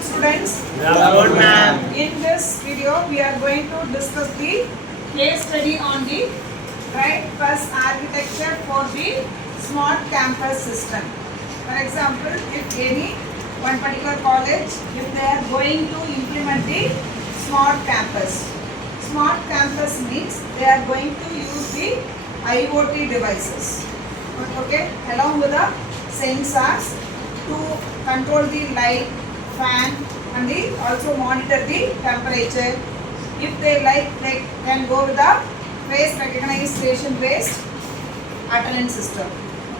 afternoon, students. Good afternoon, ma'am. In this video, we are going to discuss the case study on the right bus architecture for the smart campus system. For example, if any one particular college, if they are going to implement the smart campus means they are going to use the IoT devices, okay, along with the sensors to control the light, fan, and also monitor the temperature. If they like, they can go with the face recognition based attendance system.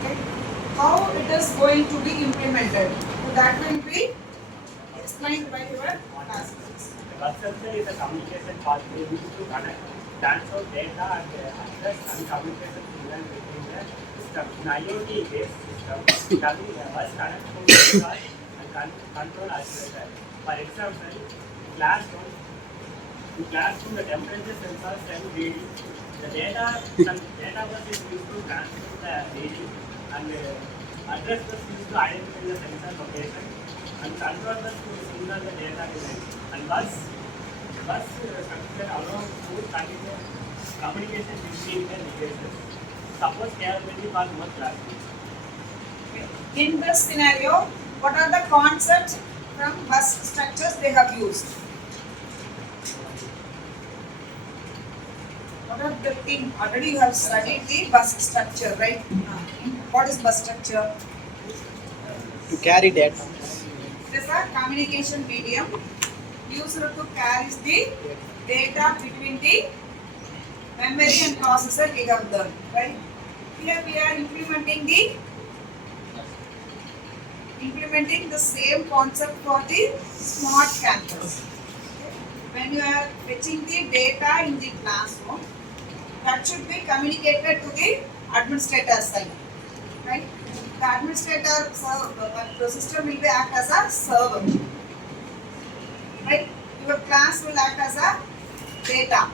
Okay, how it is going to be implemented? So that will be explained by your classmates. The bus system is a communication pathway used to connect, transfer data and address and communication signal between the system. In IoT-based system, having a bus connect to data and control actuator. For example, in classroom, the temperature sensors and reading. The some data bus is used to transfer the reading and address bus used to identify the sensor location and control bus to signal the data device. And bus structure allows to continue communication between the devices. Suppose capability for more classes. In this scenario, what are the concepts from bus structures they have used? What are the thing? Already you have studied the bus structure, right? What is bus structure? To carry data. It is a communication medium used to carry the data between the memory and processor we have done, right? Here we are implementing the same concept for the smart campus. When you are fetching the data in the classroom, that should be communicated to the administrator side, right? The administrator the system will be act as a server, right? Your class will act as a data.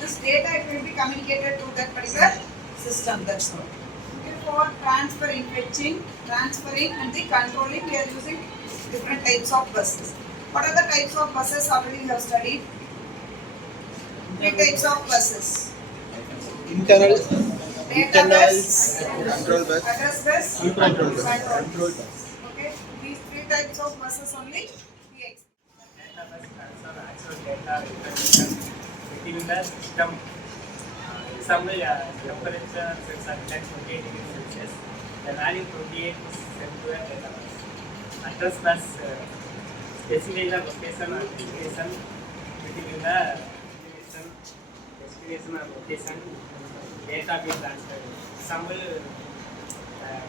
This data it will be communicated to that particular system. That's all. For transferring, fetching, transferring, and the controlling, we are using different types of buses. What are the types of buses already you have studied? Three types of buses. Internal Data bus, control bus, address bus, control bus. control bus. Okay, these three types of buses only we explain. Data bus transfer actual data information within the system. Example, temperature sensor detects 28 degrees Celsius. The value 28 is sent to a data bus. Address bus specify the location and destination between the destination and location. Data being transferred. Example,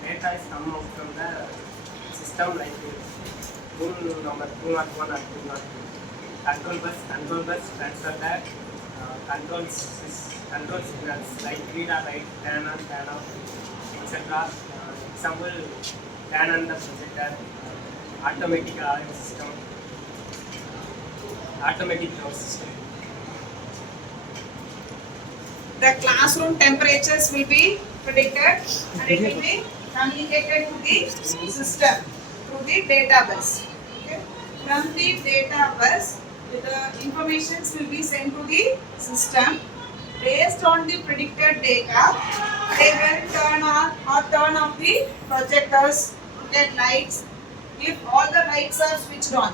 data is come out from the system like room number 201 and 202. Control bus transfer the control signals like read or write, turn on, turn off, etc. Example, turn on the projector, automatic alarm system, automatic cloud system. The classroom temperatures will be predicted and it will be communicated to the system through the data bus. Okay. From the data bus, the informations will be sent to the system. Based on the predicted data, they will turn on or turn off the projectors, get lights. If all the lights are switched on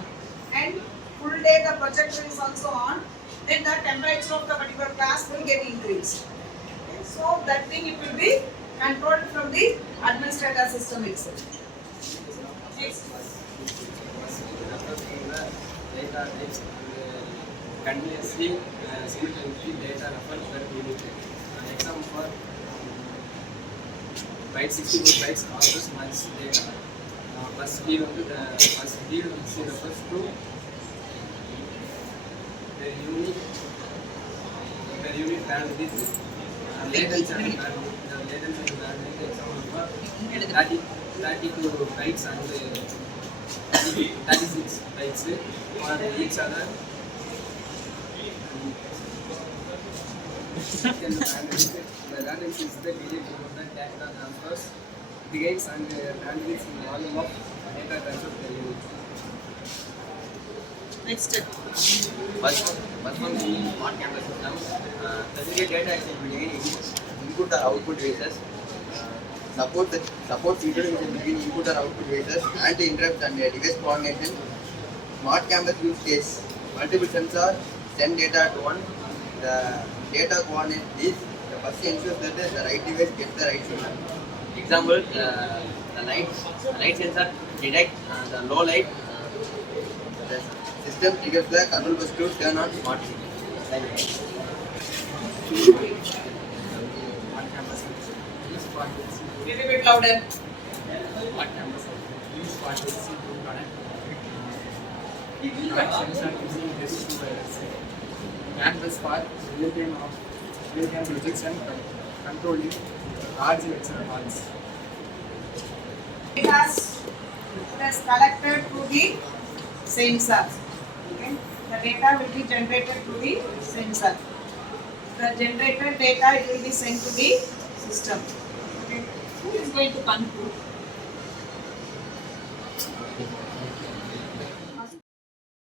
and full day the projector is also on, then the temperature of the particular class will get increased. Okay, so that thing it will be controlled from the administrator system itself. Next. Data types continuously simultaneously data referred per unit. An example for byte 64 bytes always much data. Bus speed refers to the unit bandwidth. Latency and bandwidth example for 32 bytes and 36 bytes for each other. The latency is the delay between the data transfers, the gates and bandwidth in volume of data transfer per unit. Next. First one is smart camera system. Facilitate data exchange between input or output devices. Support video exchange between input or output devices, anti-interrupt and device coordination. Smart cameras use case. Multiple sensors send data to one. The data coordinate is the first ensures that the right device gets the right signal. Example, the light sensor detect the low light. The system triggers the control bus to turn on smart signal. Smart cameras use smart AC. Little bit louder. Smart cameras use smart AC to connect sensor using this to wireless. Cameras for real-time projection controlling large lecture halls. It has collected through the sensor. Okay. The data will be generated through the sensor. The generated data it will be sent to the system. Okay. Who is going to conclude?